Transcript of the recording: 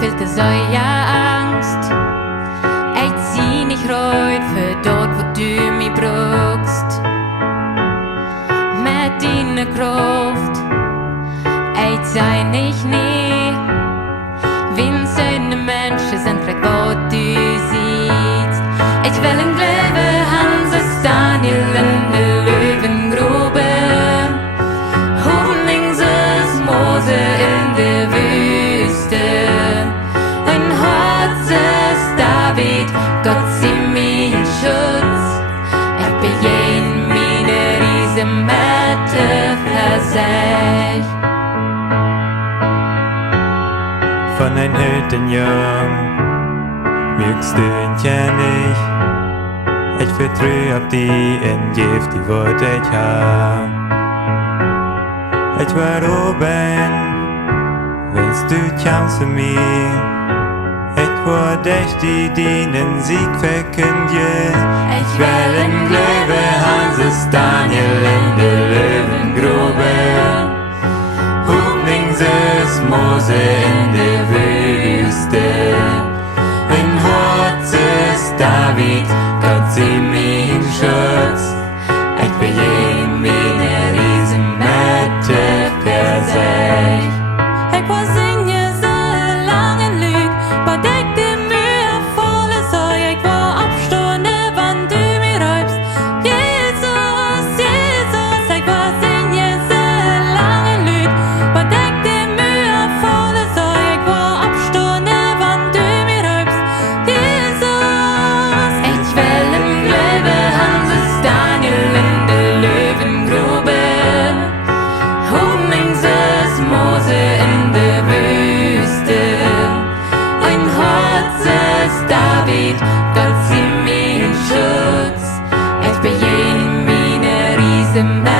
fehlt so Angst. Ich zieh nicht reut für dort, wo du mich brauchst. Mit deiner Kraft, ich sei nicht nie. Wenn seine Menschen sind, vielleicht wo du siehst. Ich will ein Glebe, Hanses Daniel in der Löwengrube. Hoheningses Mose in der Wüste. Ein Hotzes David, Gott sieh mich in Schutz. Ich bin meine Riesenmette für sich. Von ein Hüttenjung mögst du ihn ja nicht. Ich vertrü auf die in Gift, die wollt ich haben. Ich war oben, wenn's du kamst für mich. Ich wollt dich die dienen Sieg verkünden. Ich will in Löwe, Hanses Daniel in der Löwengrube. Hoheningses Mose in der Wüste. Ein Hotzes David, Gott sieh mich in Schutz. Ich bin meine Riesenmette für sich. Ich war singe so lange Lüg, bei deck die Mühe volle Sorge. Ich war abstunde, wann du mir räubst. Jesus, Jesus, ich war singe so lange Lüg, bei deck die Mühe volle Sorge. Ich war abstunde, wann du mir räubst. Jesus, Ich will im Löwe, Hanses Daniel in der Löwengrube. Hoheningses Mose in der Wüste. Ein Hotzes David, Gott sieh mich in Schutz. Ich bin meine Riesenmette.